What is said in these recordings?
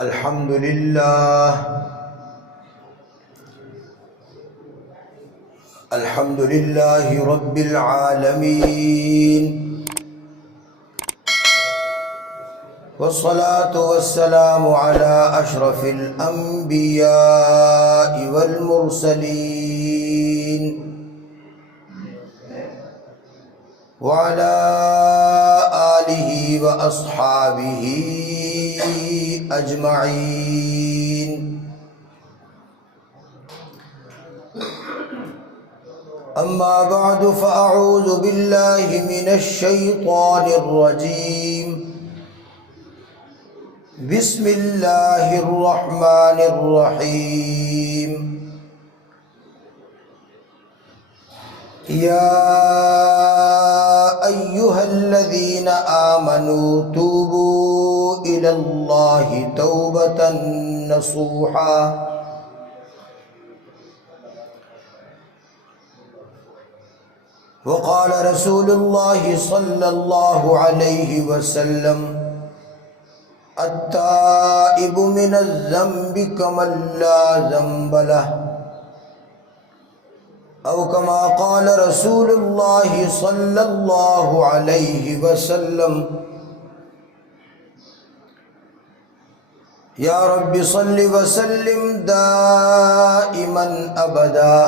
الحمد لله رب العالمين، والصلاة والسلام على أشرف الأنبياء والمرسلين وعلى آله وأصحابه أجمعين. أما بعد فأعوذ بالله من الشيطان الرجيم. بسم الله الرحمن الرحيم. يا أيها الذين آمنوا توبوا إلى الله توبة نصوحا وقال رسول الله صلى الله عليه وسلم: التائب من الذنب كمن لا ذنب له، أو كما قال رسول الله صلى الله عليه وسلم: يا رب صل وسلم دائما أبدا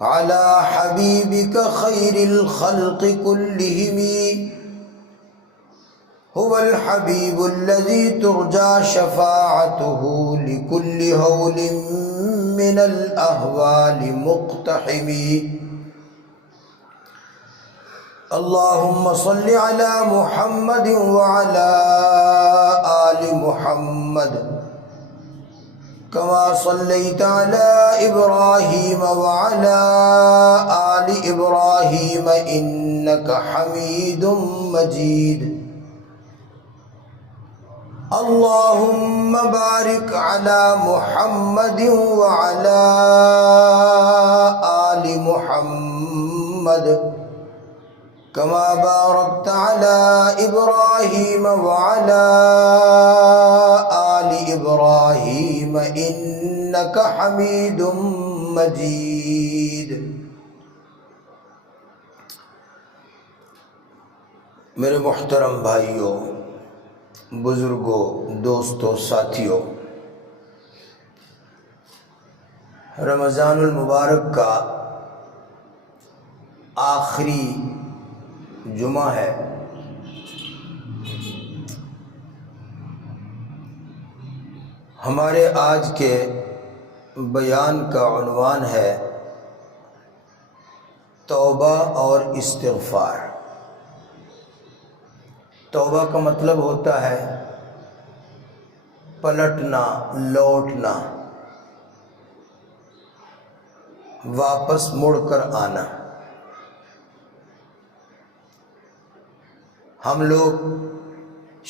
على حبيبك خير الخلق كلهم، هو الحبيب الذي ترجى شفاعته لكل هول من الأهوال مقتحم. اللهم صل على محمد وعلى آل محمد كما صليت على إبراهيم وعلى آل إبراهيم إنك حميد مجيد. اللهم بارك على محمد وعلى آل محمد كما باركت على إبراهيم وعلى آل إبراهيم إنك حميد مجيد. میرے محترم بھائیوں، بزرگوں، دوستوں، ساتھیوں، رمضان المبارک کا آخری جمعہ ہے. ہمارے آج کے بیان کا عنوان ہے توبہ اور استغفار. توبہ کا مطلب ہوتا ہے پلٹنا، لوٹنا، واپس مڑ کر آنا. ہم لوگ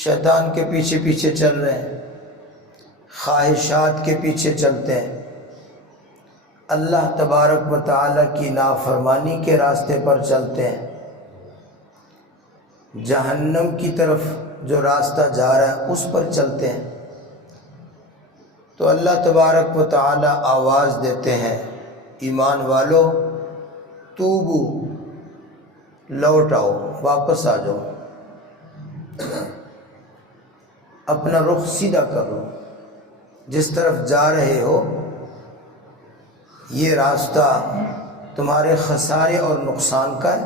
شیطان کے پیچھے پیچھے چل رہے ہیں، خواہشات کے پیچھے چلتے ہیں، اللہ تبارک و تعالیٰ کی نافرمانی کے راستے پر چلتے ہیں. جہنم کی طرف جو راستہ جا رہا ہے اس پر چلتے ہیں. تو اللہ تبارک و تعالیٰ آواز دیتے ہیں: ایمان والو، توبو، لوٹ آؤ، واپس آ جاؤ، اپنا رخ سیدھا کرو. جس طرف جا رہے ہو یہ راستہ تمہارے خسارے اور نقصان کا ہے،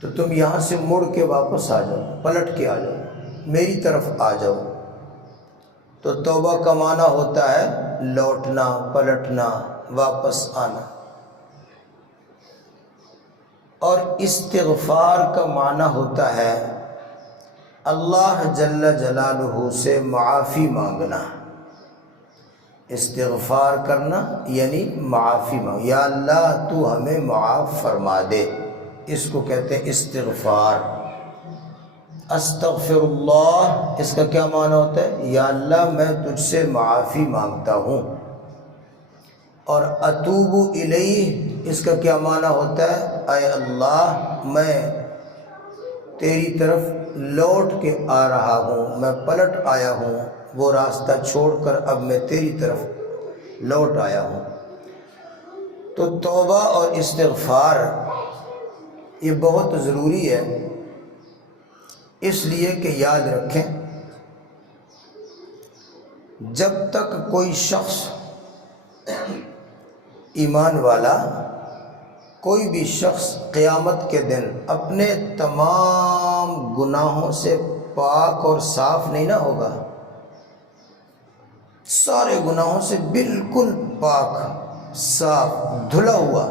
تو تم یہاں سے مڑ کے واپس آ جاؤ، پلٹ کے آ جاؤ، میری طرف آ جاؤ. تو توبہ کا معنی ہوتا ہے لوٹنا، پلٹنا، واپس آنا. اور استغفار کا معنی ہوتا ہے اللہ جل جلالہ سے معافی مانگنا. استغفار کرنا یعنی معافی مانگ، یا اللہ تو ہمیں معاف فرما دے، اس کو کہتے ہیں استغفار. استغفر اللہ، اس کا کیا معنی ہوتا ہے؟ یا اللہ میں تجھ سے معافی مانگتا ہوں. اور اتوب الیہ، اس کا کیا معنی ہوتا ہے؟ اے اللہ میں تیری طرف لوٹ کے آ رہا ہوں، میں پلٹ آیا ہوں، وہ راستہ چھوڑ کر اب میں تیری طرف لوٹ آیا ہوں۔ تو توبہ اور استغفار یہ بہت ضروری ہے، اس لیے کہ یاد رکھیں جب تک کوئی شخص ایمان والا، کوئی بھی شخص قیامت کے دن اپنے تمام گناہوں سے پاک اور صاف نہیں نہ ہوگا، سارے گناہوں سے بالکل پاک، صاف، دھلا ہوا،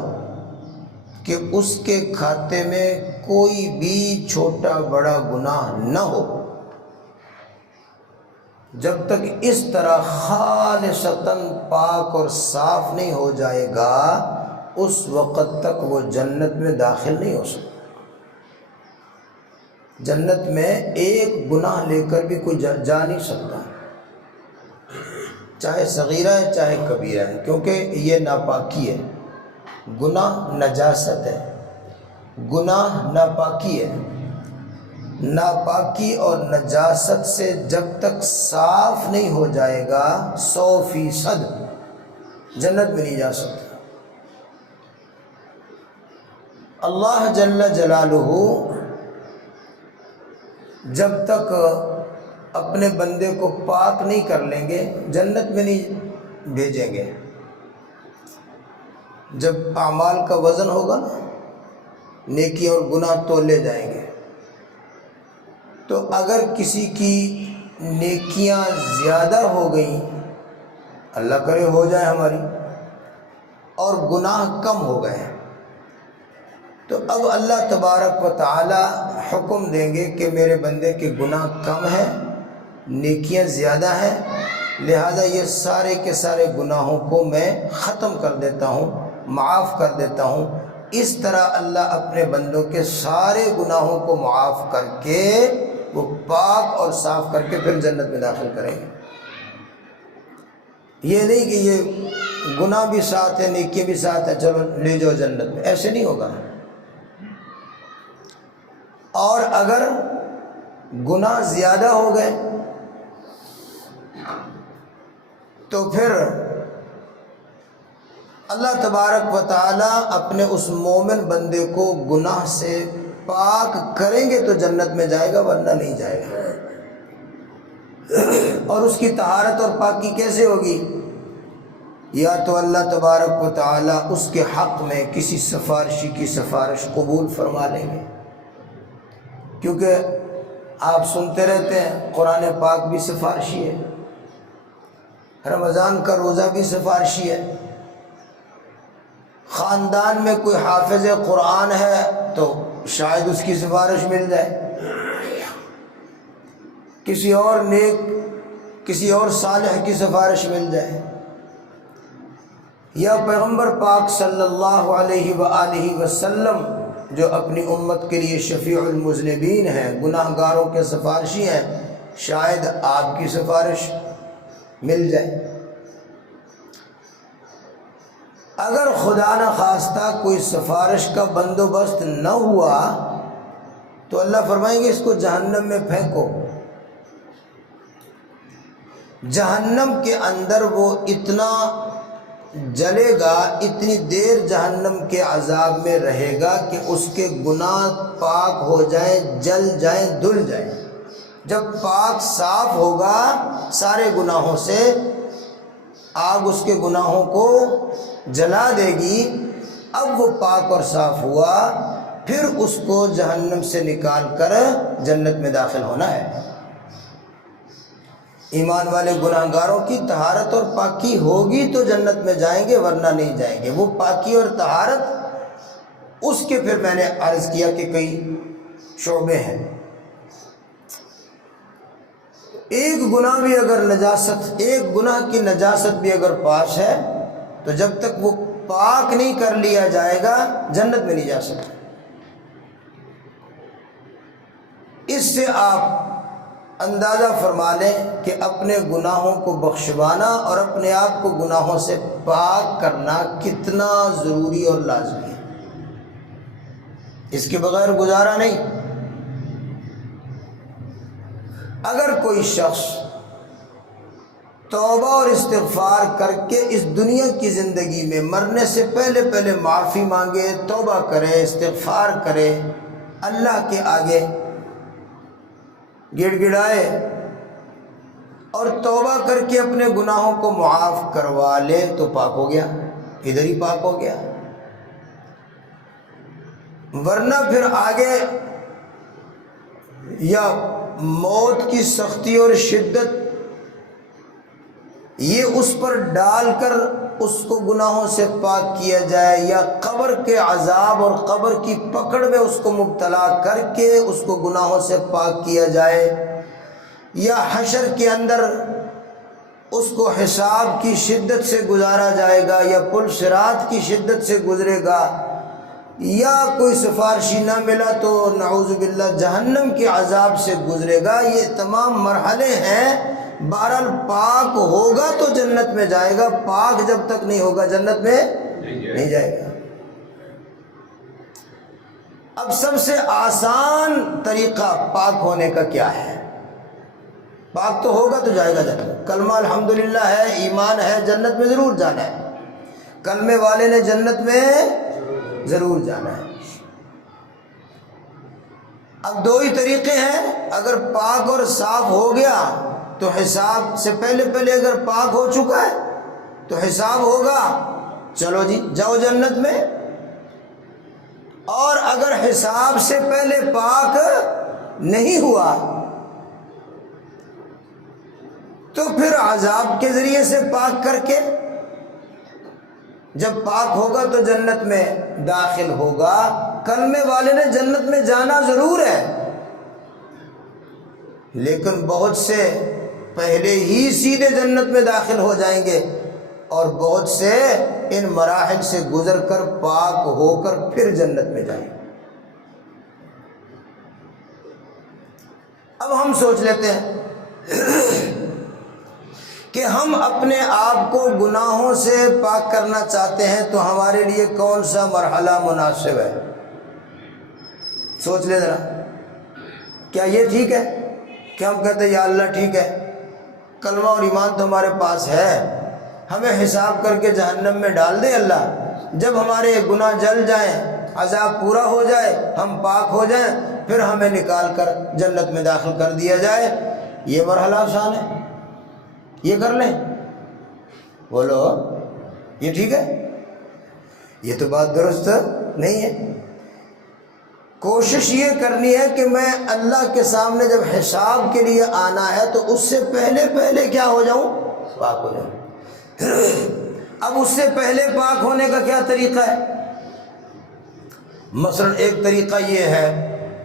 کہ اس کے کھاتے میں کوئی بھی چھوٹا بڑا گناہ نہ ہو، جب تک اس طرح خالصتاً پاک اور صاف نہیں ہو جائے گا، اس وقت تک وہ جنت میں داخل نہیں ہو سکتا۔ جنت میں ایک گناہ لے کر بھی کوئی جا نہیں سکتا، چاہے صغیرہ ہے چاہے کبیرہ ہے، کیونکہ یہ ناپاکی ہے، گناہ نجاست ہے، گناہ ناپاکی ہے۔ ناپاکی اور نجاست سے جب تک صاف نہیں ہو جائے گا 100% جنت میں نہیں جا سکتا۔ اللہ جل جلالہ جب تک اپنے بندے کو پاک نہیں کر لیں گے جنت میں نہیں بھیجیں گے۔ جب اعمال کا وزن ہوگا نا، نیکی اور گناہ تولے جائیں گے، تو اگر کسی کی نیکیاں زیادہ ہو گئیں، اللہ کرے ہو جائے ہماری، اور گناہ کم ہو گئے، تو اب اللہ تبارک و تعالی حکم دیں گے کہ میرے بندے کے گناہ کم ہیں، نیکیاں زیادہ ہیں، لہذا یہ سارے کے سارے گناہوں کو میں ختم کر دیتا ہوں، معاف کر دیتا ہوں۔ اس طرح اللہ اپنے بندوں کے سارے گناہوں کو معاف کر کے وہ پاک اور صاف کر کے پھر جنت میں داخل کریں گے۔ یہ نہیں کہ یہ گناہ بھی ساتھ ہے نیکی بھی ساتھ ہے، چلو لے جاؤ جنت میں، ایسے نہیں ہوگا۔ اور اگر گناہ زیادہ ہو گئے تو پھر اللہ تبارک و تعالی اپنے اس مومن بندے کو گناہ سے پاک کریں گے تو جنت میں جائے گا، ورنہ نہیں جائے گا۔ اور اس کی طہارت اور پاکی کیسے ہوگی؟ یا تو اللہ تبارک و تعالی اس کے حق میں کسی سفارشی کی سفارش قبول فرما لیں گے، کیونکہ آپ سنتے رہتے ہیں قرآن پاک بھی سفارشی ہے، رمضان کا روزہ بھی سفارشی ہے، خاندان میں کوئی حافظ قرآن ہے تو شاید اس کی سفارش مل جائے، کسی اور نیک، کسی اور صالح کی سفارش مل جائے، یا پیغمبر پاک صلی اللہ علیہ وآلہ وسلم جو اپنی امت کے لیے شفیع المذنبین ہیں، گناہ گاروں کے سفارشی ہیں، شاید آپ کی سفارش مل جائے۔ اگر خدا نہ خواستہ کوئی سفارش کا بندوبست نہ ہوا تو اللہ فرمائیں گے اس کو جہنم میں پھینکو۔ جہنم کے اندر وہ اتنا جلے گا، اتنی دیر جہنم کے عذاب میں رہے گا کہ اس کے گناہ پاک ہو جائیں، جل جائیں، دھل جائیں۔ جب پاک صاف ہوگا سارے گناہوں سے، آگ اس کے گناہوں کو جلا دے گی، اب وہ پاک اور صاف ہوا، پھر اس کو جہنم سے نکال کر جنت میں داخل ہونا ہے۔ ایمان والے گناہ گاروں کی طہارت اور پاکی ہوگی تو جنت میں جائیں گے، ورنہ نہیں جائیں گے۔ وہ پاکی اور طہارت اس کے پھر میں نے عرض کیا کہ کئی شعبے ہیں۔ ایک گناہ بھی اگر نجاست، ایک گناہ کی نجاست بھی اگر پاس ہے تو جب تک وہ پاک نہیں کر لیا جائے گا جنت میں نہیں جا سکتا۔ اس سے آپ اندازہ فرما لیں کہ اپنے گناہوں کو بخشوانا اور اپنے آپ کو گناہوں سے پاک کرنا کتنا ضروری اور لازمی ہے، اس کے بغیر گزارا نہیں۔ اگر کوئی شخص توبہ اور استغفار کر کے اس دنیا کی زندگی میں مرنے سے پہلے معافی مانگے، توبہ کرے، استغفار کرے، اللہ کے آگے گڑ گڑائے اور توبہ کر کے اپنے گناہوں کو معاف کروا لے تو پاک ہو گیا، ادھر ہی پاک ہو گیا۔ ورنہ پھر آگے یا موت کی سختی اور شدت یہ اس پر ڈال کر اس کو گناہوں سے پاک کیا جائے، یا قبر کے عذاب اور قبر کی پکڑ میں اس کو مبتلا کر کے اس کو گناہوں سے پاک کیا جائے، یا حشر کے اندر اس کو حساب کی شدت سے گزارا جائے گا، یا پل صراط کی شدت سے گزرے گا، یا کوئی سفارشی نہ ملا تو نعوذ باللہ جہنم کے عذاب سے گزرے گا۔ یہ تمام مرحلے ہیں۔ بہرحال پاک ہوگا تو جنت میں جائے گا، پاک جب تک نہیں ہوگا جنت میں نہیں جائے گا۔ اب سب سے آسان طریقہ پاک ہونے کا کیا ہے؟ پاک تو ہوگا تو جائے گا جنت۔ کلمہ الحمدللہ ہے، ایمان ہے، جنت میں ضرور جانا ہے۔ کلمے والے نے جنت میں ضرور جانا ہے۔ اب دو ہی طریقے ہیں، اگر پاک اور صاف ہو گیا تو حساب سے پہلے اگر پاک ہو چکا ہے تو حساب ہوگا، چلو جی جاؤ جنت میں، اور اگر حساب سے پہلے پاک نہیں ہوا تو پھر عذاب کے ذریعے سے پاک کر کے جب پاک ہوگا تو جنت میں داخل ہوگا۔ کلمے والے نے جنت میں جانا ضرور ہے، لیکن بہت سے پہلے ہی سیدھے جنت میں داخل ہو جائیں گے، اور بہت سے ان مراحل سے گزر کر پاک ہو کر پھر جنت میں جائیں گے۔ اب ہم سوچ لیتے ہیں کہ ہم اپنے آپ کو گناہوں سے پاک کرنا چاہتے ہیں تو ہمارے لیے کون سا مرحلہ مناسب ہے؟ سوچ لے ذرا، کیا یہ ٹھیک ہے کہ ہم کہتے ہیں یا اللہ ٹھیک ہے، کلمہ اور ایمان تو ہمارے پاس ہے، ہمیں حساب کر کے جہنم میں ڈال دے اللہ، جب ہمارے گناہ جل جائیں، عذاب پورا ہو جائے، ہم پاک ہو جائیں، پھر ہمیں نکال کر جنت میں داخل کر دیا جائے، یہ مرحلہ آسان ہے، یہ کر لیں؟ بولو یہ ٹھیک ہے؟ یہ تو بات درست نہیں ہے۔ کوشش یہ کرنی ہے کہ میں اللہ کے سامنے جب حساب کے لیے آنا ہے تو اس سے پہلے کیا ہو جاؤں؟ پاک ہو جاؤں۔ اب اس سے پہلے پاک ہونے کا کیا طریقہ ہے؟ مثلا ایک طریقہ یہ ہے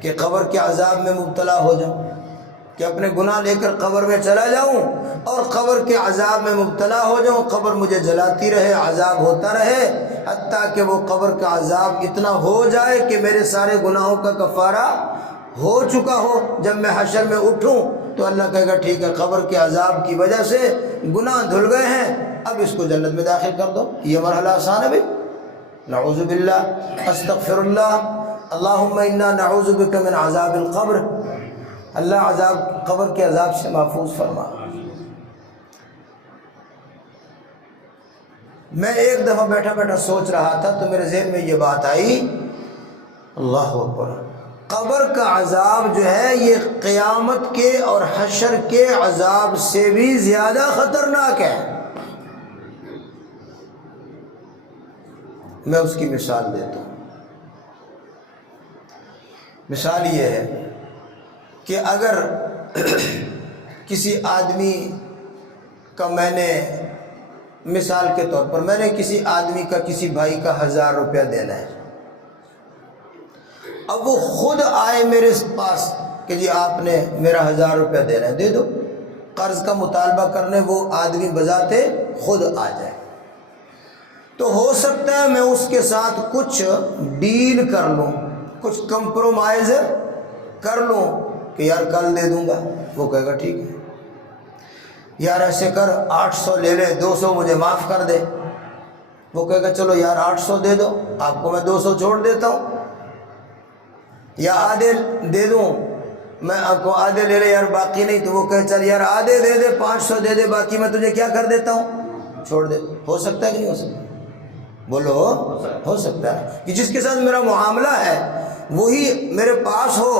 کہ قبر کے عذاب میں مبتلا ہو جاؤں، کہ اپنے گناہ لے کر قبر میں چلا جاؤں اور قبر کے عذاب میں مبتلا ہو جاؤں، قبر مجھے جلاتی رہے، عذاب ہوتا رہے، حتیٰ کہ وہ قبر کا عذاب اتنا ہو جائے کہ میرے سارے گناہوں کا کفارہ ہو چکا ہو، جب میں حشر میں اٹھوں تو اللہ کہے گا ٹھیک ہے، قبر کے عذاب کی وجہ سے گناہ دھل گئے ہیں، اب اس کو جنت میں داخل کر دو۔ یہ مرحلہ آسان ہے بھائی؟ نعوذ باللہ، استغفر اللہ، اللہم انا نعوذ بک من عذاب القبر، اللہ عذاب قبر کے عذاب سے محفوظ فرما۔ میں ایک دفعہ بیٹھا سوچ رہا تھا تو میرے ذہن میں یہ بات آئی، اللہ اکبر، قبر کا عذاب جو ہے یہ قیامت کے اور حشر کے عذاب سے بھی زیادہ خطرناک ہے۔ میں اس کی مثال دیتا ہوں۔ مثال یہ ہے کہ اگر کسی آدمی کا میں نے مثال کے طور پر میں نے کسی آدمی کا کسی بھائی کا 1000 روپیہ دینا ہے، اب وہ خود آئے میرے پاس کہ جی آپ نے میرا 1000 روپیہ دینا ہے، دے دو، قرض کا مطالبہ کرنے وہ آدمی بذاتے خود آ جائے، تو ہو سکتا ہے میں اس کے ساتھ کچھ ڈیل کر لوں، کچھ کمپرومائز کر لوں کہ یار کل دے دوں گا، وہ کہے گا ٹھیک ہے، یار ایسے کر 800 لے لے، 200 مجھے معاف کر دے، وہ کہے گا چلو یار 800 دے دو، آپ کو میں 200 چھوڑ دیتا ہوں، یا آدھے دے دوں میں آپ کو آدھے لے لے یار باقی نہیں، تو وہ کہے چل یار آدھے دے دے، 500 دے دے، باقی میں تجھے کیا کر دیتا ہوں، چھوڑ دے۔ ہو سکتا ہے کہ نہیں ہو سکتا؟ بولو ہو سکتا ہے کہ جس کے ساتھ میرا معاملہ ہے وہی میرے پاس ہو،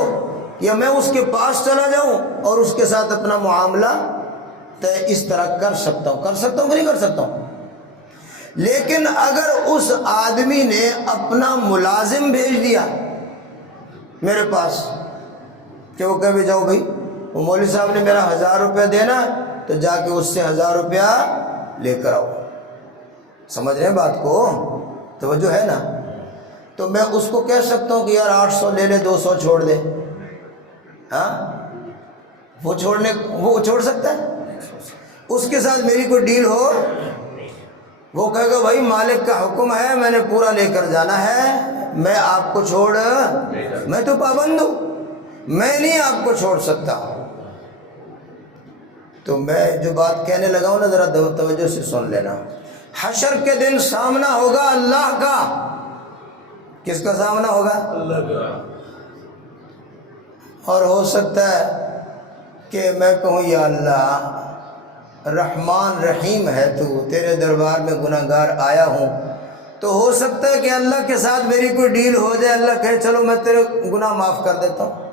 یا میں اس کے پاس چلا جاؤں اور اس کے ساتھ اپنا معاملہ اس طرح کر سکتا ہوں کہ نہیں کر سکتا ہوں؟ لیکن اگر اس آدمی نے اپنا ملازم بھیج دیا میرے پاس کہ وہ کہے جاؤ بھائی وہ مولوی صاحب نے میرا 1000 روپیہ دینا ہے تو جا کے اس سے 1000 روپیہ لے کر آؤ، سمجھ رہے ہیں بات کو؟ توجہ ہے نا؟ تو میں اس کو کہہ سکتا ہوں کہ یار 800 لے لے، 200 چھوڑ دے، ہاں؟ وہ چھوڑ سکتا ہے؟ اس کے ساتھ میری کوئی ڈیل ہو، وہ کہے گا بھائی مالک کا حکم ہے، میں نے پورا لے کر جانا ہے، میں آپ کو میں تو پابند ہوں، میں نہیں آپ کو چھوڑ سکتا۔ تو میں جو بات کہنے لگا ہوں نا ذرا توجہ سے سن لینا۔ حشر کے دن سامنا ہوگا اللہ کا، کس کا سامنا ہوگا؟ اللہ کا۔ اور ہو سکتا ہے کہ میں کہوں یا اللہ رحمان رحیم ہے تو، تیرے دربار میں گناہگار آیا ہوں، تو ہو سکتا ہے کہ اللہ کے ساتھ میری کوئی ڈیل ہو جائے، اللہ کہے چلو میں تیرے گناہ معاف کر دیتا ہوں۔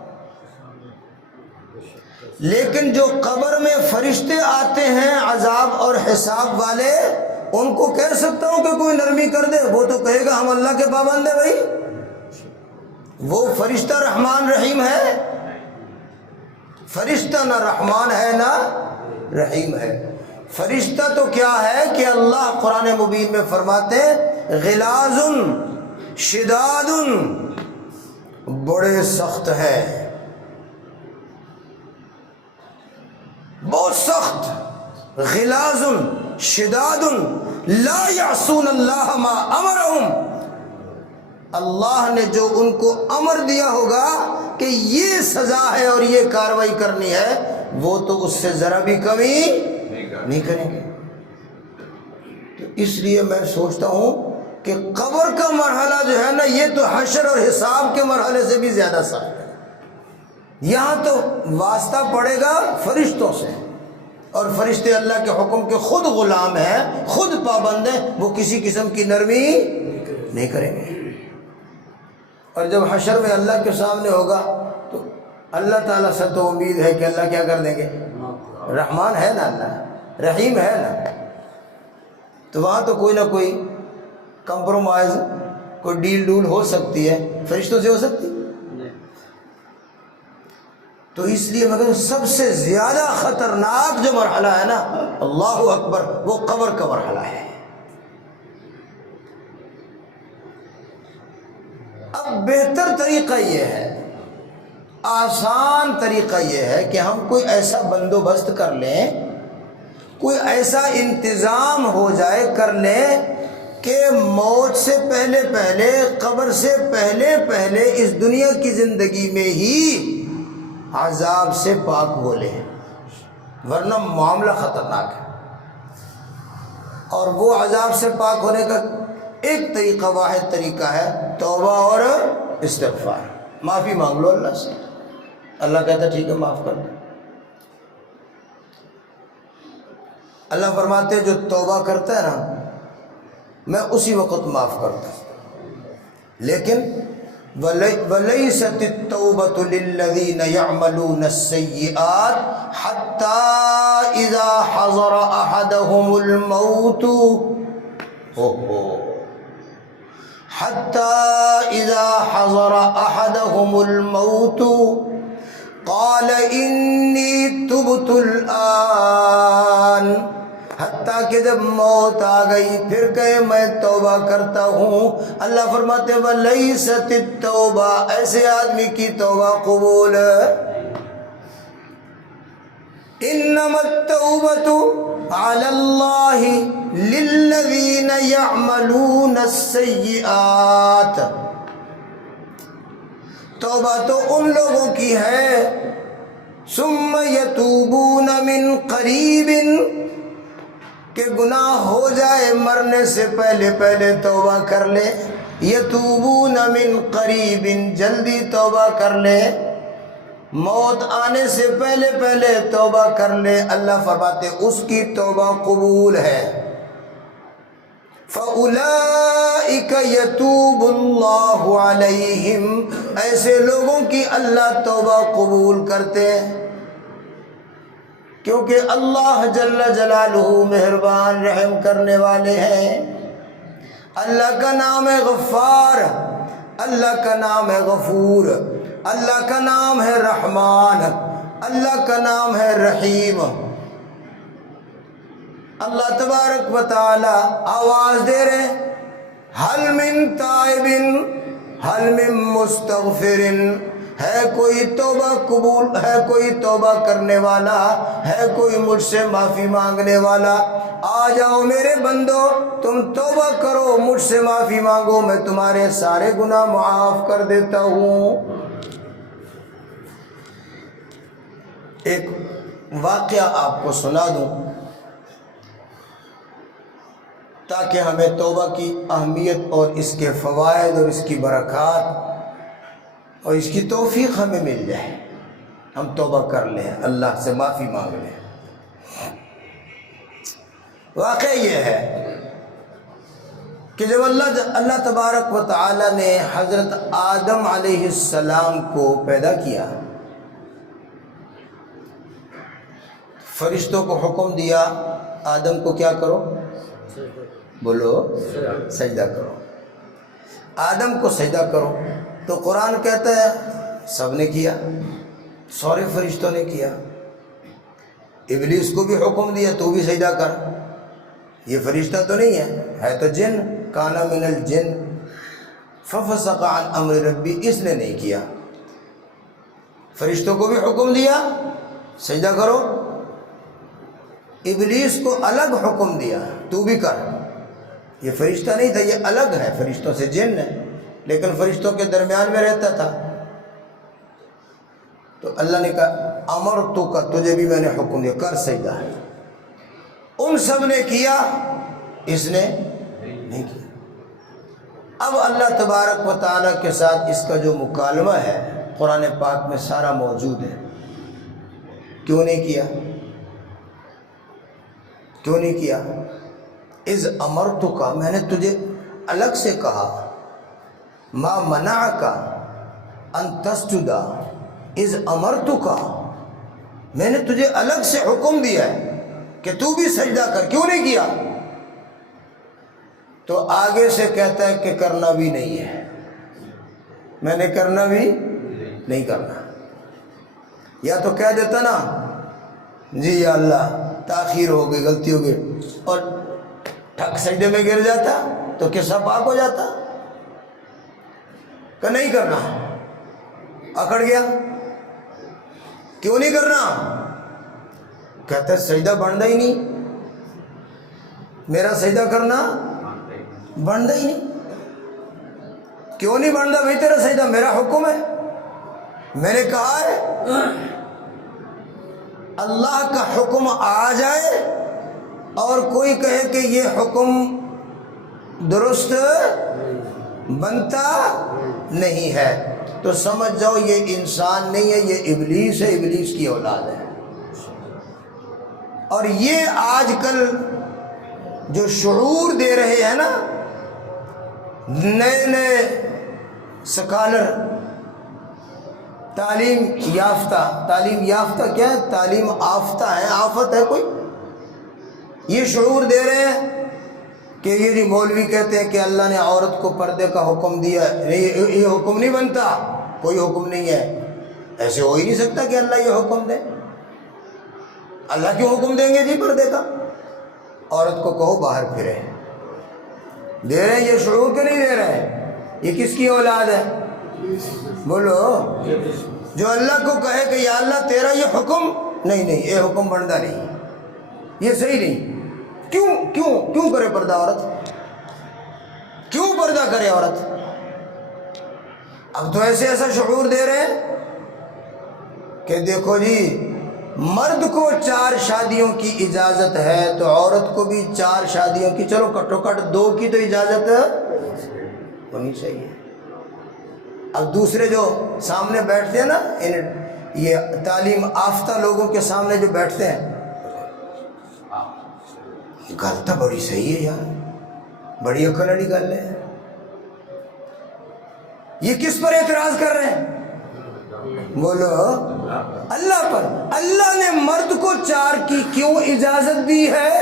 لیکن جو قبر میں فرشتے آتے ہیں عذاب اور حساب والے، ان کو کہہ سکتا ہوں کہ کوئی نرمی کر دے؟ وہ تو کہے گا ہم اللہ کے پابند ہیں بھائی، وہ فرشتہ رحمان رحیم ہے؟ فرشتہ نہ رحمان ہے نہ رحیم ہے۔ فرشتہ تو کیا ہے کہ اللہ قرآن مبین میں فرماتے ہیں غلاظ شداد، بڑے سخت ہے، بہت سخت، غلاظ شداد لا یعصون اللہ ما امرہم، اللہ نے جو ان کو امر دیا ہوگا کہ یہ سزا ہے اور یہ کاروائی کرنی ہے، وہ تو اس سے ذرا بھی کمی نہیں کریں گے۔ تو اس لیے میں سوچتا ہوں کہ قبر کا مرحلہ جو ہے نا، یہ تو حشر اور حساب کے مرحلے سے بھی زیادہ سخت ہے۔ یہاں تو واسطہ پڑے گا فرشتوں سے، اور فرشتے اللہ کے حکم کے خود غلام ہیں، خود پابند ہیں، وہ کسی قسم کی نرمی نہیں کریں گے۔ اور جب حشر میں اللہ کے سامنے ہوگا تو اللہ تعالیٰ سے تو امید ہے کہ اللہ کیا کر دیں گے؟ رحمان ہے نا، اللہ رحیم ہے نا، تو وہاں تو کوئی نہ کوئی کمپرومائز، کوئی ڈیل ڈول ہو سکتی ہے، فرشتوں سے ہو سکتی ہے۔ تو اس لیے مگر سب سے زیادہ خطرناک جو مرحلہ ہے نا، اللہ اکبر، وہ قبر کا مرحلہ ہے۔ اب بہتر طریقہ یہ ہے، آسان طریقہ یہ ہے کہ ہم کوئی ایسا بندوبست کر لیں، کوئی ایسا انتظام ہو جائے، کر لیں کہ موت سے پہلے پہلے، قبر سے پہلے پہلے اس دنیا کی زندگی میں ہی عذاب سے پاک ہو لیں، ورنہ معاملہ خطرناک ہے۔ اور وہ عذاب سے پاک ہونے کا ایک طریقہ، واحد طریقہ ہے توبہ اور استغفار، معافی مانگ لو اللہ سے، اللہ کہتا ہے ٹھیک ہے معاف کر دو۔ اللہ فرماتے ہیں جو توبہ کرتا ہے نا میں اسی وقت معاف کرتا ہوں، لیکن وَلَيْسَتِ التَّوْبَةُ لِلَّذِينَ يَعْمَلُونَ السَّيِّئَاتِ حَتَّى إِذَا حَضَرَ أَحَدَهُمُ الْمَوْتُ حَتَّى إِذَا حَضَرَ أَحَدَهُمُ الْمَوْتُ قَالَ إِنِّي تُبْتُ الْآنَ، حتیٰ کہ جب موت آ گئی پھر کہے میں توبہ کرتا ہوں۔ اللہ فرماتے ہیں وَلَيْسَتِ التَّوْبَةُ، ایسے آدمی کی توبہ قبول انما التوبة على الله للذين يعملون السيئات، توبہ تو ان لوگوں کی ہے ثم يتوبون من قریب، کہ گناہ ہو جائے مرنے سے پہلے پہلے توبہ کر لے، یتوبون من قریب، جلدی توبہ کر لے، موت آنے سے پہلے پہلے توبہ کر لے، اللہ فرماتے اس کی توبہ قبول ہے۔ فَأُولَئِكَ يَتُوبُ اللَّهُ عَلَيْهِمْ، ایسے لوگوں کی اللہ توبہ قبول کرتے ہیں، کیونکہ اللہ جل جلالہ مہربان رحم کرنے والے ہیں۔ اللہ کا نام ہے غفار، اللہ کا نام ہے غفور، اللہ کا نام ہے رحمان، اللہ کا نام ہے رحیم۔ اللہ تبارک و تعالی آواز دے رہے، حل من تائب حل من مستغفر، ہے کوئی توبہ قبول، ہے کوئی توبہ کرنے والا، ہے کوئی مجھ سے معافی مانگنے والا؟ آ جاؤ میرے بندو، تم توبہ کرو، مجھ سے معافی مانگو، میں تمہارے سارے گناہ معاف کر دیتا ہوں۔ ایک واقعہ آپ کو سنا دوں تاکہ ہمیں توبہ کی اہمیت اور اس کے فوائد اور اس کی برکات اور اس کی توفیق ہمیں مل جائے، ہم توبہ کر لیں، اللہ سے معافی مانگ لیں۔ واقعہ یہ ہے کہ جب اللہ تبارک و تعالی نے حضرت آدم علیہ السلام کو پیدا کیا، فرشتوں کو حکم دیا آدم کو کیا کرو؟ بولو سجدہ کرو، آدم کو سجدہ کرو۔ تو قرآن کہتا ہے سب نے کیا، سارے فرشتوں نے کیا۔ ابلیس کو بھی حکم دیا تو بھی سجدہ کر، یہ فرشتہ تو نہیں ہے تو جن، کانا من الجن ففسق عن امر ربی، اس نے نہیں کیا۔ فرشتوں کو بھی حکم دیا سجدہ کرو، ابلیس کو الگ حکم دیا تو بھی کر، یہ فرشتہ نہیں تھا، یہ الگ ہے، فرشتوں سے جن ہے لیکن فرشتوں کے درمیان میں رہتا تھا۔ تو اللہ نے کہا امرتو کا، تجھے بھی میں نے حکم دیا کر سجدہ، ان سب نے کیا، اس نے نہیں کیا۔ اب اللہ تبارک و تعالیٰ کے ساتھ اس کا جو مکالمہ ہے قرآن پاک میں سارا موجود ہے۔ کیوں نہیں کیا؟ کیوں نہیں کیا؟ اذ امرتک، میں نے تجھے الگ سے کہا، ما منعک ان تسجد اذ امرتک، میں نے تجھے الگ سے حکم دیا ہے کہ تو بھی سجدہ کر، کیوں نہیں کیا؟ تو آگے سے کہتا ہے کہ کرنا بھی نہیں ہے، میں نے کرنا بھی نہیں کرنا، یا تو کہہ دیتا نا جی یا اللہ تاخیر ہو گئی، غلطی ہو گئی، اور ٹھک سجدے میں گر جاتا تو قصہ پاک ہو جاتا، کہ نہیں کرنا، اکڑ گیا، کیوں نہیں کرنا؟ کہتا ہے سجدہ بنتا ہی نہیں، میرا سجدہ کرنا بنتا ہی نہیں۔ کیوں نہیں بنتا بھائی تیرا سجدہ؟ میرا حکم ہے، میں نے کہا ہے۔ اللہ کا حکم آ جائے اور کوئی کہے کہ یہ حکم درست بنتا نہیں ہے تو سمجھ جاؤ یہ انسان نہیں ہے، یہ ابلیس ہے، ابلیس کی اولاد ہے۔ اور یہ آج کل جو شعور دے رہے ہیں نا نئے نئے سکالر، تعلیم یافتہ کیا ہے؟ تعلیم آفتہ ہے، آفت ہے کوئی، یہ شعور دے رہے ہیں کہ یہ جی مولوی کہتے ہیں کہ اللہ نے عورت کو پردے کا حکم دیا ہے، یہ حکم نہیں بنتا، کوئی حکم نہیں ہے، ایسے ہو ہی نہیں سکتا کہ اللہ یہ حکم دے، اللہ کیوں حکم دیں گے جی پردے کا؟ عورت کو کہو باہر پھرے، دے رہے ہیں یہ شعور کے نہیں دے رہے ہیں؟ یہ کس کی اولاد ہے؟ بولو، جو اللہ کو کہے کہ یا اللہ تیرا یہ حکم نہیں، یہ حکم بنتا نہیں، یہ صحیح نہیں، کیوں کرے پردہ عورت؟ کیوں پردہ کرے عورت؟ اب تو ایسا شعور دے رہے ہیں کہ دیکھو جی مرد کو 4 شادیوں کی اجازت ہے تو عورت کو بھی 4 شادیوں کی، چلو کٹو کٹ 2 کی تو اجازت ہونی چاہیے۔ اب دوسرے جو سامنے بیٹھتے ہیں نا یہ تعلیم یافتہ لوگوں کے سامنے جو بیٹھتے ہیں، یہ گل تو بڑی صحیح ہے یار، بڑی عقل والی گل ہے، یہ کس پر اعتراض کر رہے ہیں؟ بولو اللہ پر۔ اللہ نے مرد کو 4 کی کیوں اجازت دی ہے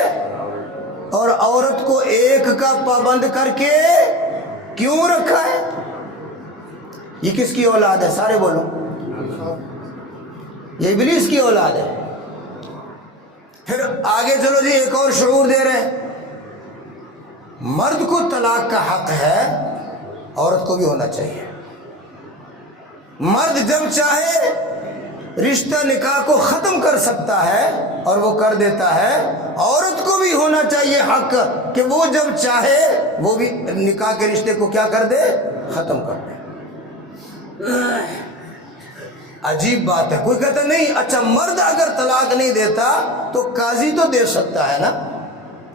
اور عورت کو 1 کا پابند کر کے کیوں رکھا ہے؟ یہ کس کی اولاد ہے؟ سارے بولو، یہ ابلیس کی اولاد ہے۔ پھر آگے چلو جی، ایک اور شعور دے رہے ہیں، مرد کو طلاق کا حق ہے، عورت کو بھی ہونا چاہیے۔ مرد جب چاہے رشتہ نکاح کو ختم کر سکتا ہے اور وہ کر دیتا ہے، عورت کو بھی ہونا چاہیے حق کہ وہ جب چاہے وہ بھی نکاح کے رشتے کو کیا کر دے؟ ختم کر دے۔ عجیب بات ہے، کوئی کہتا نہیں اچھا مرد اگر طلاق نہیں دیتا تو قاضی تو دے سکتا ہے نا،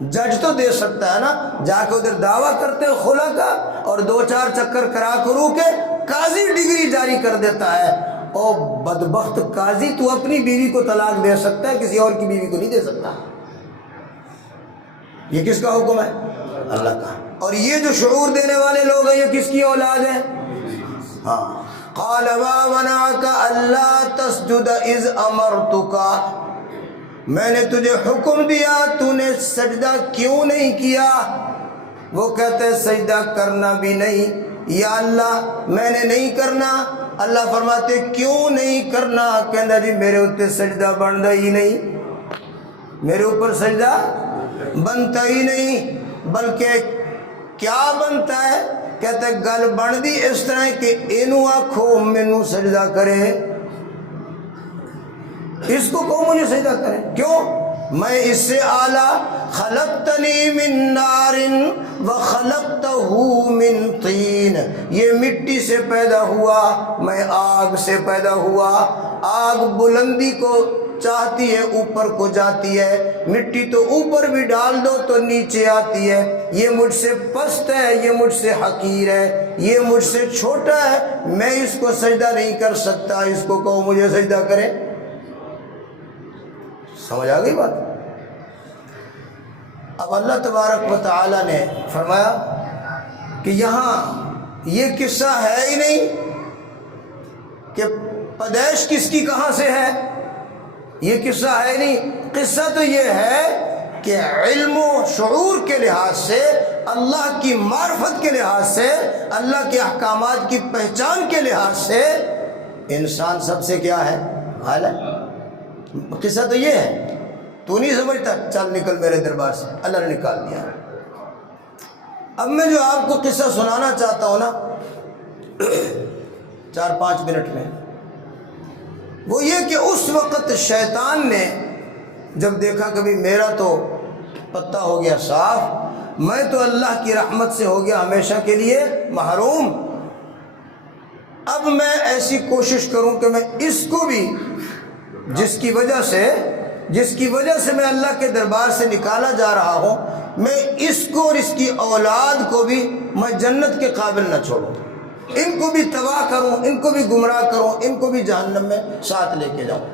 جج تو دے سکتا ہے نا، جا کے ادھر دعویٰ کرتے ہیں خلا کا اور 2-4 چکر کرا کرو کے قاضی ڈگری جاری کر دیتا ہے۔ او بدبخت قاضی، تو اپنی بیوی کو طلاق دے سکتا ہے، کسی اور کی بیوی کو نہیں دے سکتا۔ یہ کس کا حکم ہے؟ اللہ کا۔ اور یہ جو شعور دینے والے لوگ ہیں، یہ کس کی اولاد ہیں؟ ہاں، قال ما منعك الا تسجد اذ امرتك، میں نے تجھے حکم دیا، تو نے سجدہ کیوں نہیں کیا؟ وہ کہتے سجدہ کرنا بھی نہیں، یا اللہ میں نے نہیں کرنا۔ اللہ فرماتے کیوں نہیں کرنا؟ کہنا جی میرے اوپر سجدہ بنتا ہی نہیں، میرے اوپر سجدہ بنتا ہی نہیں، بلکہ کیا بنتا ہے؟ کہتے گل بن دی اس طرح کہ اینو آکھو مینو سجدہ کرے، اس کو کہو مجھے سجدہ کرے۔ کیوں؟ میں اس سے اعلیٰ، خلقتنی من نار وخلقتہ من طین، یہ مٹی سے پیدا ہوا، میں آگ سے پیدا ہوا۔ آگ بلندی کو چاہتی ہے، اوپر کو جاتی ہے، مٹی تو اوپر بھی ڈال دو تو نیچے آتی ہے۔ یہ مجھ سے پست ہے، یہ مجھ سے حقیر ہے، یہ مجھ سے چھوٹا ہے، میں اس کو سجدہ نہیں کر سکتا، اس کو کہو مجھے سجدہ کرے۔ سمجھ آ گئی بات؟ اب اللہ تبارک و تعالی نے فرمایا کہ یہاں یہ قصہ ہے ہی نہیں کہ پیدائش کس کی کہاں سے ہے، یہ قصہ ہے نہیں۔ قصہ تو یہ ہے کہ علم و شعور کے لحاظ سے، اللہ کی معرفت کے لحاظ سے، اللہ کے احکامات کی پہچان کے لحاظ سے انسان سب سے کیا ہے؟ اعلیٰ۔ قصہ تو یہ ہے، تو نہیں سمجھتا، چل نکل میرے دربار سے، اللہ نے نکال دیا۔ اب میں جو آپ کو قصہ سنانا چاہتا ہوں نا 4-5 منٹ میں، وہ یہ کہ اس وقت شیطان نے جب دیکھا کبھی میرا تو پتہ ہو گیا صاف، میں تو اللہ کی رحمت سے ہو گیا ہمیشہ کے لیے محروم، اب میں ایسی کوشش کروں کہ میں اس کو بھی جس کی وجہ سے میں اللہ کے دربار سے نکالا جا رہا ہوں، میں اس کو اور اس کی اولاد کو بھی میں جنت کے قابل نہ چھوڑوں، ان کو بھی تباہ کروں، ان کو بھی گمراہ کروں، ان کو بھی جہنم میں ساتھ لے کے جاؤں۔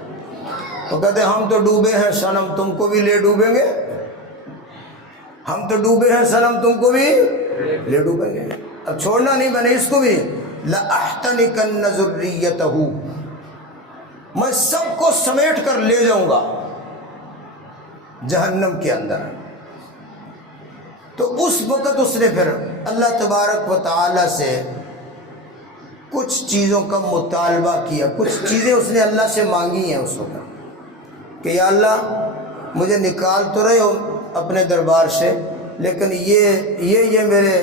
تو کہتے ہیں ہم تو ڈوبے ہیں صنم، تم کو بھی لے ڈوبیں گے، ہم تو ڈوبے ہیں صنم، تم کو بھی لے ڈوبیں گے۔ اب چھوڑنا نہیں، میں نے اس کو بھی لَأَحْتَنِكَنَّ ذُرِّيَّتَهُ، میں سب کو سمیٹ کر لے جاؤں گا جہنم کے اندر۔ تو اس وقت اس نے پھر اللہ تبارک و تعالی سے کچھ چیزوں کا مطالبہ کیا، کچھ چیزیں اس نے اللہ سے مانگی ہیں اس وقت کہ یا اللہ مجھے نکال تو رہے ہو اپنے دربار سے، لیکن یہ میرے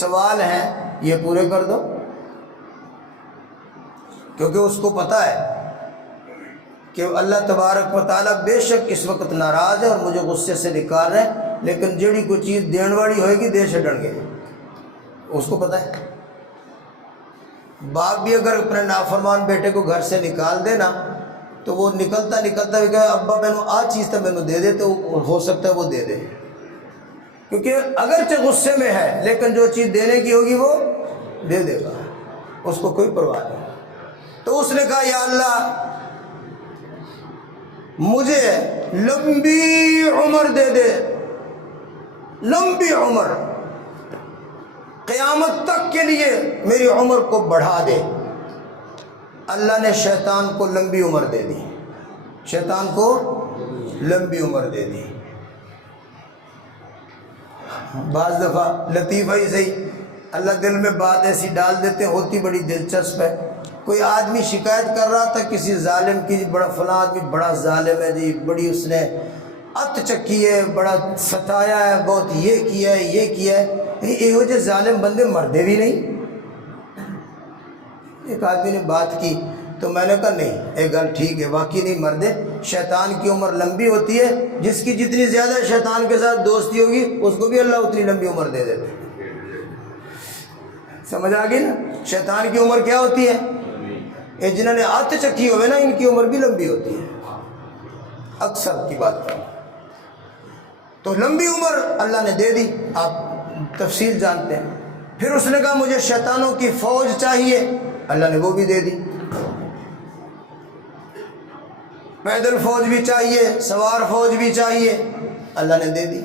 سوال ہیں، یہ پورے کر دو۔ کیونکہ اس کو پتہ ہے کہ اللہ تبارک و تعالیٰ بے شک اس وقت ناراض ہے اور مجھے غصے سے نکال رہے ہیں، لیکن جڑی کوئی چیز دین والی ہوئے گی دے چھڈن گے، اس کو پتہ ہے۔ باپ بھی اگر اپنے نافرمان بیٹے کو گھر سے نکال دے نا تو وہ نکلتا بھی کہ ابا مینو آ چیز تو مینو دے دے، تو ہو سکتا ہے وہ دے دے، کیونکہ اگرچہ غصے میں ہے لیکن جو چیز دینے کی ہوگی وہ دے دے گا، اس کو کوئی پرواہ نہیں۔ تو اس نے کہا یا اللہ مجھے لمبی عمر دے دے، لمبی عمر، قیامت تک کے لیے میری عمر کو بڑھا دے۔ اللہ نے شیطان کو لمبی عمر دے دی، شیطان کو لمبی عمر دے دی۔ بعض دفعہ لطیفہ ہی صحیح، اللہ دل میں بات ایسی ڈال دیتے، ہوتی بڑی دلچسپ ہے۔ کوئی آدمی شکایت کر رہا تھا کسی ظالم کی، بڑا فلاں آدمی بڑا ظالم ہے جی، بڑی اس نے ات چکی ہے، بڑا ستایا ہے، بہت یہ کیا ہے، یہ کیا ہے۔ یہو جے ظالم بندے مردے بھی نہیں۔ ایک آدمی نے بات کی تو میں نے کہا نہیں، ایک گل ٹھیک ہے، واقعی نہیں مردے، شیطان کی عمر لمبی ہوتی ہے، جس کی جتنی زیادہ شیطان کے ساتھ دوستی ہوگی اس کو بھی اللہ اتنی لمبی عمر دے دیتے۔ سمجھ آ گئی نا؟ شیطان کی عمر کیا ہوتی ہے؟ یہ جنہوں نے ات چکی ہوئے نا، ان کی عمر بھی لمبی ہوتی ہے، اکثر کی بات کروں تو لمبی عمر اللہ نے دے دی، آپ تفصیل جانتے ہیں۔ پھر اس نے کہا مجھے شیطانوں کی فوج چاہیے، اللہ نے وہ بھی دے دی۔ پیدل فوج بھی چاہیے، سوار فوج بھی چاہیے، اللہ نے دے دی۔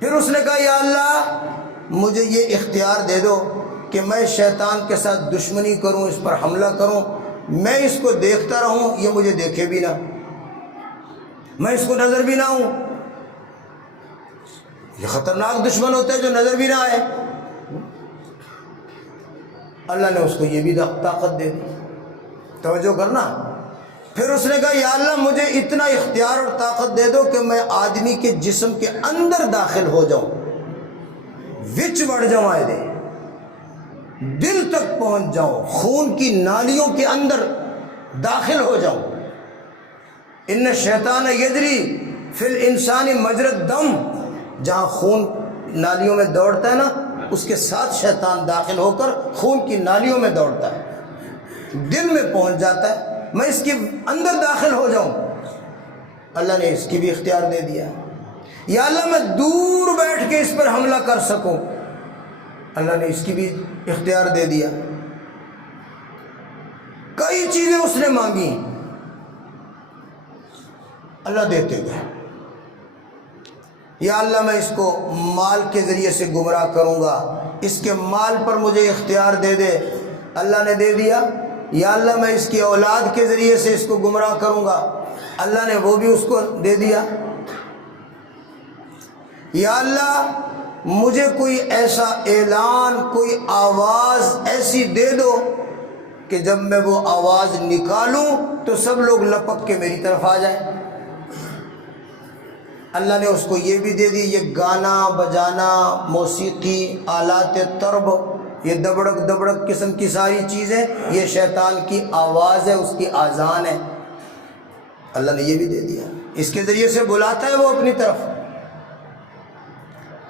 پھر اس نے کہا یا اللہ مجھے یہ اختیار دے دو کہ میں شیطان کے ساتھ دشمنی کروں، اس پر حملہ کروں، میں اس کو دیکھتا رہوں، یہ مجھے دیکھے بھی نہ، میں اس کو نظر بھی نہ ہوں۔ یہ خطرناک دشمن ہوتا ہے جو نظر بھی نہ آئے۔ اللہ نے اس کو یہ بھی طاقت دے دی، توجہ کرنا۔ پھر اس نے کہا یا اللہ مجھے اتنا اختیار اور طاقت دے دو کہ میں آدمی کے جسم کے اندر داخل ہو جاؤں، وچ بڑھ جاؤں، آئے دے دل تک پہنچ جاؤں، خون کی نالیوں کے اندر داخل ہو جاؤں۔ ان الشیطان یجری فی الانسان مجری الدم، جہاں خون نالیوں میں دوڑتا ہے نا، اس کے ساتھ شیطان داخل ہو کر خون کی نالیوں میں دوڑتا ہے، دل میں پہنچ جاتا ہے، میں اس کے اندر داخل ہو جاؤں۔ اللہ نے اس کی بھی اختیار دے دیا۔ یا اللہ میں دور بیٹھ کے اس پر حملہ کر سکوں، اللہ نے اس کی بھی اختیار دے دیا۔ کئی چیزیں اس نے مانگی، اللہ دیتے گئے۔ یا اللہ میں اس کو مال کے ذریعے سے گمراہ کروں گا، اس کے مال پر مجھے اختیار دے دے، اللہ نے دے دیا۔ یا اللہ میں اس کی اولاد کے ذریعے سے اس کو گمراہ کروں گا، اللہ نے وہ بھی اس کو دے دیا۔ یا اللہ مجھے کوئی ایسا اعلان، کوئی آواز ایسی دے دو کہ جب میں وہ آواز نکالوں تو سب لوگ لپک کے میری طرف آ جائیں۔ اللہ نے اس کو یہ بھی دے دی، یہ گانا بجانا، موسیقی، آلات طرب، یہ دبڑک دبڑک قسم کی ساری چیزیں، یہ شیطان کی آواز ہے، اس کی آذان ہے، اللہ نے یہ بھی دے دیا۔ اس کے ذریعے سے بلاتا ہے وہ اپنی طرف۔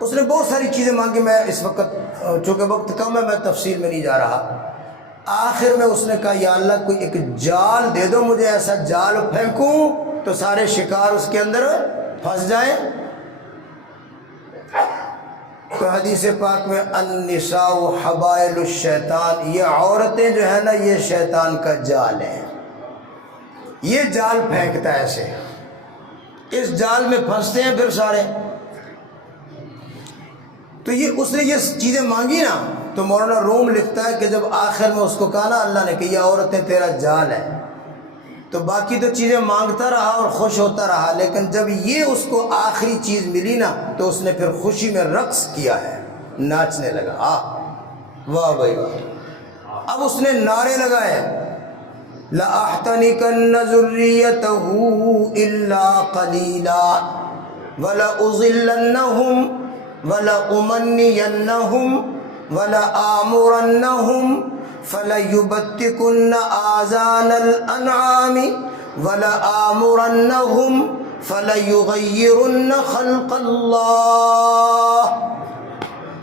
اس نے بہت ساری چیزیں مانگی، میں اس وقت چونکہ وقت کم ہے میں تفصیل میں نہیں جا رہا۔ آخر میں اس نے کہا یا اللہ کوئی ایک جال دے دو مجھے، ایسا جال پھینکوں تو سارے شکار اس کے اندر پھنس جائیں۔ تو حدیث پاک میں النساء حبائل الشیطان، یہ عورتیں جو ہے نا یہ شیطان کا جال ہے، یہ جال پھینکتا ہے ایسے، اس جال میں پھنستے ہیں پھر سارے۔ تو یہ اس نے یہ چیزیں مانگی نا، تو مولانا روم لکھتا ہے کہ جب آخر میں اس کو کہا نا اللہ نے کہ یہ عورتیں تیرا جال ہے، تو باقی تو چیزیں مانگتا رہا اور خوش ہوتا رہا، لیکن جب یہ اس کو آخری چیز ملی نا تو اس نے پھر خوشی میں رقص کیا ہے، ناچنے لگا۔ واہ بھائی واہ۔ اب اس نے نعرے لگائے لَأَحْتَنِكَنَّ ذُرِّيَّتَهُ إِلَّا قَلِيلًا وَلَأُضِلَّنَّهُمْ وَلَأُمَنِّيَنَّهُمْ وَلَآمُرَنَّهُمْ فَلَيُبَتِّكُنَّ آذَانَ الْأَنْعَامِ وَلَآمُرَنَّهُمْ فَلَيُغَيِّرُنَّ خَلْقَ اللَّهِ۔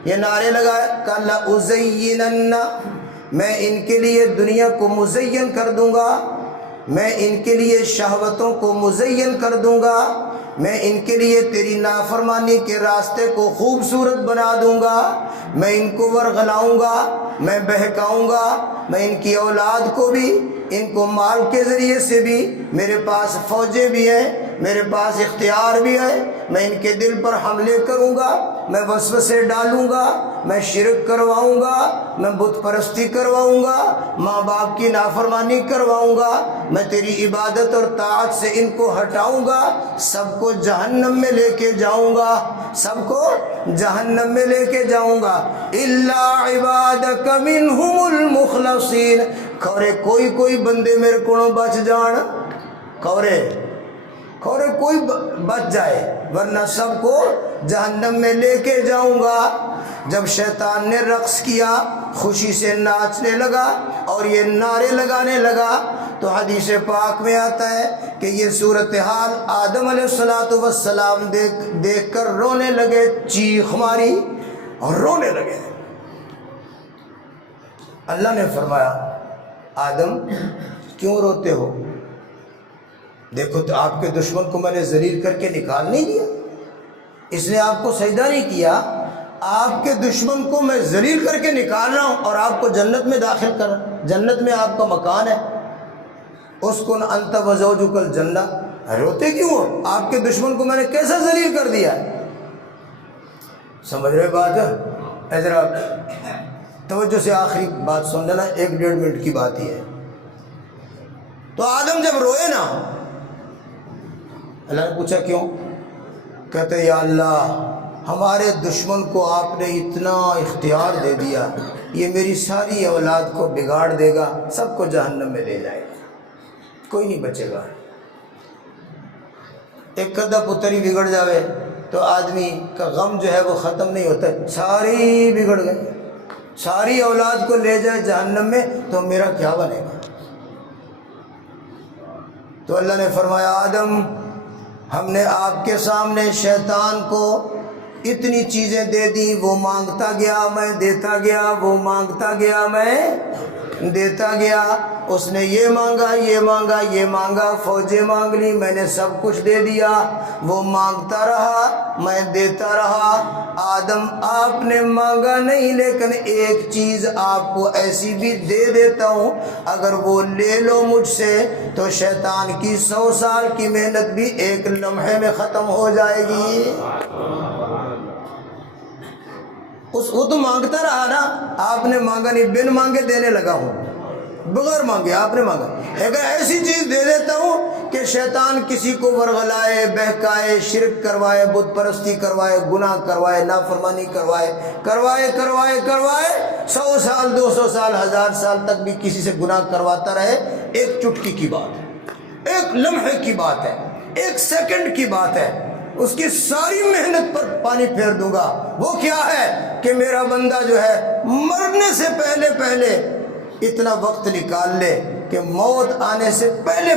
یہ نعرے لگائے کہ لَأُزَيِّنَنَّ، میں ان کے لیے دنیا کو مزین کر دوں گا، میں ان کے لیے شہوتوں کو مزین کر دوں گا، میں ان کے لیے تیری نافرمانی کے راستے کو خوبصورت بنا دوں گا، میں ان کو ورغلاؤں گا، میں بہکاؤں گا، میں ان کی اولاد کو بھی ان کو مال کے ذریعے سے بھی، میرے پاس فوجیں بھی ہیں، میرے پاس اختیار بھی ہے، میں ان کے دل پر حملے کروں گا، میں وسوسے ڈالوں گا، میں شرک کرواؤں گا، میں بت پرستی کرواؤں گا، ماں باپ کی نافرمانی کرواؤں گا، میں تیری عبادت اور طاعت سے ان کو ہٹاؤں گا، سب کو جہنم میں لے کے جاؤں گا، سب کو جہنم میں لے کے جاؤں گا، الا عبادک منہم المخلصین، کھورے کوئی بندے میرے کو بچ جان، کھورے کوئی بچ جائے، ورنہ سب کو جہنم میں لے کے جاؤں گا۔ جب شیطان نے رقص کیا، خوشی سے ناچنے لگا اور یہ نعرے لگانے لگا، تو حدیث پاک میں آتا ہے کہ یہ صورتحال آدم علیہ السلام دیکھ کر رونے لگے، چیخ ماری اور رونے لگے۔ اللہ نے فرمایا آدم کیوں روتے ہو؟ دیکھو تو آپ کے دشمن کو میں نے ذلیل کر کے نکال نہیں دیا، اس نے آپ کو سجدہ نہیں کیا، آپ کے دشمن کو میں ذلیل کر کے نکال رہا ہوں اور آپ کو جنت میں داخل کر رہا ہوں، جنت میں آپ کا مکان ہے، اسکن انت وزوجک الجنہ، روتے کیوں ہو؟ آپ کے دشمن کو میں نے کیسا ذلیل کر دیا ہے؟ سمجھ رہے بات ہے؟ ذرا توجہ سے آخری بات سن لینا، 1-1.5 منٹ کی بات ہی ہے۔ تو آدم جب روئے نا، اللہ نے پوچھا کیوں؟ کہتے یا اللہ ہمارے دشمن کو آپ نے اتنا اختیار دے دیا، یہ میری ساری اولاد کو بگاڑ دے گا، سب کو جہنم میں لے جائے گا، کوئی نہیں بچے گا۔ ایک کدہ پتر ہی بگڑ جاوے تو آدمی کا غم جو ہے وہ ختم نہیں ہوتا، ساری بگڑ گئے، ساری اولاد کو لے جائے جہنم میں تو میرا کیا بنے گا؟ تو اللہ نے فرمایا آدم ہم نے آپ کے سامنے شیطان کو اتنی چیزیں دے دی، وہ مانگتا گیا میں دیتا گیا، وہ مانگتا گیا میں دیتا گیا، اس نے یہ مانگا یہ مانگا یہ مانگا، فوجیں مانگ لی، میں نے سب کچھ دے دیا، وہ مانگتا رہا میں دیتا رہا۔ آدم آپ نے مانگا نہیں، لیکن ایک چیز آپ کو ایسی بھی دے دیتا ہوں، اگر وہ لے لو مجھ سے تو شیطان کی 100 سال کی محنت بھی ایک لمحے میں ختم ہو جائے گی۔ وہ تو مانگتا رہا نا، آپ نے مانگا نہیں، بن مانگے دینے لگا ہوں، بغیر مانگے آپ نے مانگا۔ اگر ایسی چیز دے دیتا ہوں کہ شیطان کسی کو ورغلائے، بہکائے، شرک کروائے، بت پرستی کروائے، گناہ کروائے، نافرمانی کروائے 100 سال 200 سال 1000 سال تک بھی کسی سے گناہ کرواتا رہے، ایک چٹکی کی بات ہے، ایک لمحے کی بات ہے، ایک سیکنڈ کی بات ہے، اس کی ساری محنت پر پانی پھیر دوں گا۔ وہ کیا ہے کہ میرا بندہ جو ہے مرنے سے پہلے اتنا وقت نکال لے کہ موت آنے سے پہلے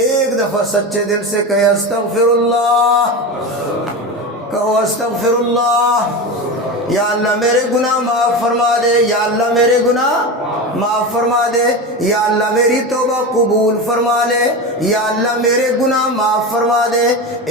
ایک دفعہ سچے دل سے کہے استغفر اللہ، کہو استغفر اللہ، یا اللہ میرے گناہ معاف فرما دے، یا اللہ میرے گناہ معاف فرما دے، یا اللہ میری توبہ قبول فرما لے، یا اللہ میرے گناہ معاف فرما دے۔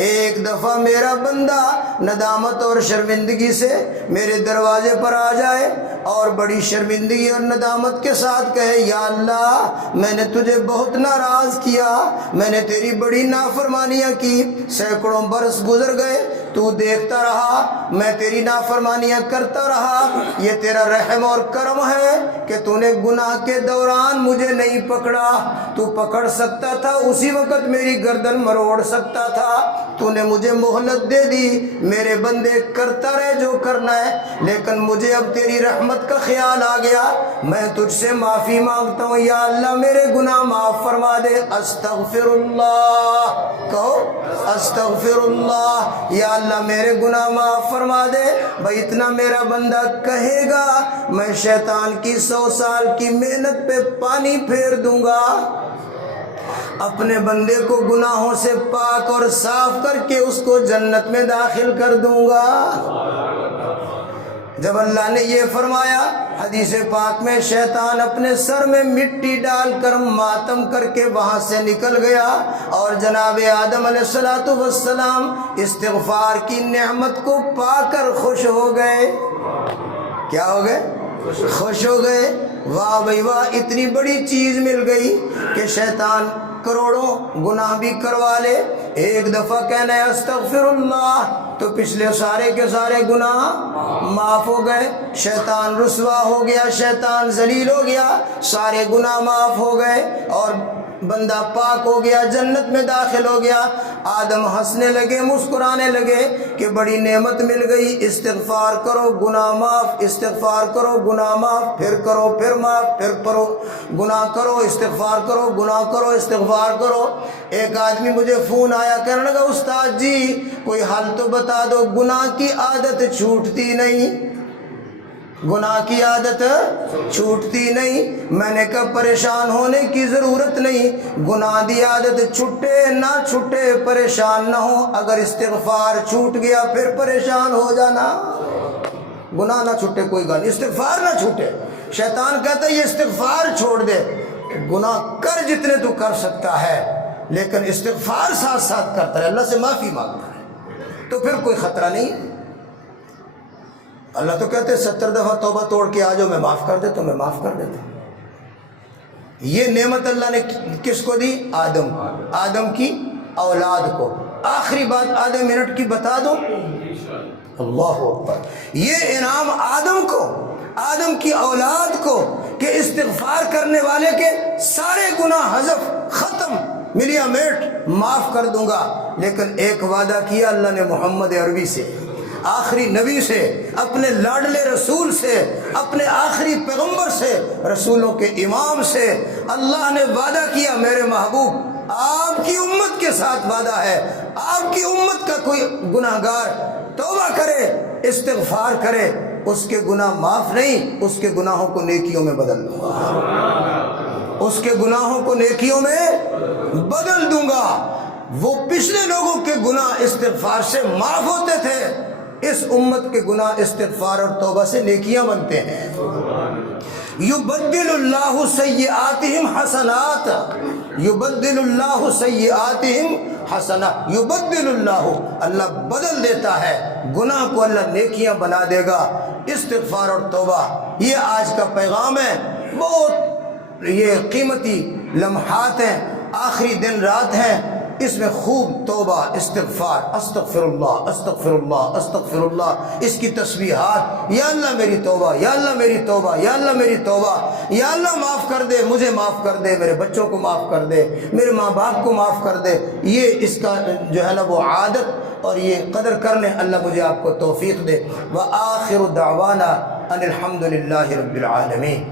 ایک دفعہ میرا بندہ ندامت اور شرمندگی سے میرے دروازے پر آ جائے اور بڑی شرمندگی اور ندامت کے ساتھ کہے یا اللہ میں نے تجھے بہت ناراض کیا، میں نے تیری بڑی نافرمانیاں کی، سینکڑوں برس گزر گئے، تو دیکھتا رہا، میں تیری نافرمانیاں کرتا رہا، یہ تیرا رحم اور کرم ہے کہ تو نے گناہ کے دوران مجھے نہیں پکڑا، تو پکڑ سکتا تھا اسی وقت میری گردن مروڑ سکتا تھا، تو نے مجھے مہلت دے دی، میرے بندے کرتا رہے جو کرنا ہے، لیکن مجھے اب تیری رحمت کا خیال آ گیا، میں تجھ سے معافی مانگتا ہوں، یا اللہ میرے گناہ معاف فرما دے۔ استغفر اللہ، کہو استغفر اللہ، یا اللہ میرے گناہ معاف فرما دے۔ بھائی اتنا میرا بندہ کہے گا، میں شیطان کی 100 سال کی محنت پہ پانی پھیر دوں گا، اپنے بندے کو گناہوں سے پاک اور صاف کر کے اس کو جنت میں داخل کر دوں گا۔ جب اللہ نے یہ فرمایا، حدیث پاک میں شیطان اپنے سر میں مٹی ڈال کر ماتم کر کے وہاں سے نکل گیا، اور جناب آدم علیہ السلام استغفار کی نعمت کو پا کر خوش ہو گئے۔ کیا ہو گئے؟ خوش ہو گئے۔ واہ بھائی واہ، اتنی بڑی چیز مل گئی کہ شیطان کروڑوں گناہ بھی کروا لے، ایک دفعہ کہنا ہے استغفر اللہ تو پچھلے سارے کے سارے گناہ معاف ہو گئے، شیطان رسوا ہو گیا، شیطان ذلیل ہو گیا، سارے گناہ معاف ہو گئے اور بندہ پاک ہو گیا، جنت میں داخل ہو گیا۔ آدم ہنسنے لگے، مسکرانے لگے کہ بڑی نعمت مل گئی، استغفار کرو گناہ معاف، استغفار کرو گناہ معاف، پھر کرو پھر معاف، پھر کرو گناہ کرو، استغفار کرو گناہ کرو، استغفار کرو۔ ایک آدمی مجھے فون آیا، کہنے لگا استاد جی کوئی حل تو بتا دو، گناہ کی عادت چھوٹتی نہیں، گناہ کی عادت چھوٹتی نہیں۔ میں نے کہا پریشان ہونے کی ضرورت نہیں، گناہ دی عادت چھٹے نہ چھٹے پریشان نہ ہو، اگر استغفار چھوٹ گیا پھر پریشان ہو جانا۔ گناہ نہ چھٹے کوئی گل، استغفار نہ چھوٹے۔ شیطان کہتا ہے یہ استغفار چھوڑ دے، گناہ کر جتنے تو کر سکتا ہے لیکن استغفار ساتھ ساتھ کرتا ہے، اللہ سے معافی مانگتا ہے تو پھر کوئی خطرہ نہیں۔ اللہ تو کہتے 70 دفعہ توبہ توڑ کے آ جاؤ میں معاف کر دیتا ہوں، میں معاف کر دیتا ہوں۔ یہ نعمت اللہ نے کس کو دی؟ آدم، آدم کی اولاد کو۔ آخری بات آدھے منٹ کی بتا دو، اللہ اکبر، یہ انعام آدم کو، آدم کی اولاد کو کہ استغفار کرنے والے کے سارے گناہ حذف، ختم، ملیا میٹ، معاف کر دوں گا۔ لیکن ایک وعدہ کیا اللہ نے محمد عربی سے، آخری نبی سے، اپنے لاڈلے رسول سے، اپنے آخری پیغمبر سے، رسولوں کے امام سے اللہ نے وعدہ کیا، میرے محبوب آپ کی امت کے ساتھ وعدہ ہے، آپ کی امت کا کوئی گناہ گار توبہ کرے، استغفار کرے، اس کے گناہ معاف نہیں، اس کے گناہوں کو نیکیوں میں بدل دوں گا، اس کے گناہوں کو نیکیوں میں بدل دوں گا۔ وہ پچھلے لوگوں کے گناہ استغفار سے معاف ہوتے تھے، اس امت کے گناہ استغفار اور توبہ سے نیکیاں بنتے ہیں۔ یبدل اللہ سیئاتہم حسنات، یبدل اللہ سیئاتہم حسنات، یبدل اللہ، اللہ بدل دیتا ہے گناہ کو، اللہ نیکیاں بنا دے گا۔ استغفار اور توبہ یہ آج کا پیغام ہے، بہت یہ قیمتی لمحات ہیں، آخری دن رات ہیں، اس میں خوب توبہ، استغفار، استغفر اللہ استغفر اللہ استغفر اللہ، اس کی تسبیحات، یا اللہ میری توبہ، یا اللہ میری توبہ، یا اللہ میری توبہ، یا اللہ معاف کر دے، مجھے معاف کر دے، میرے بچوں کو معاف کر دے، میرے ماں باپ کو معاف کر دے۔ یہ اس کا جو ہے نا وہ عادت اور یہ قدر کرنے اللہ مجھے آپ کو توفیق دے۔ وآخر دعوانا ان الحمد للہ رب العالمین۔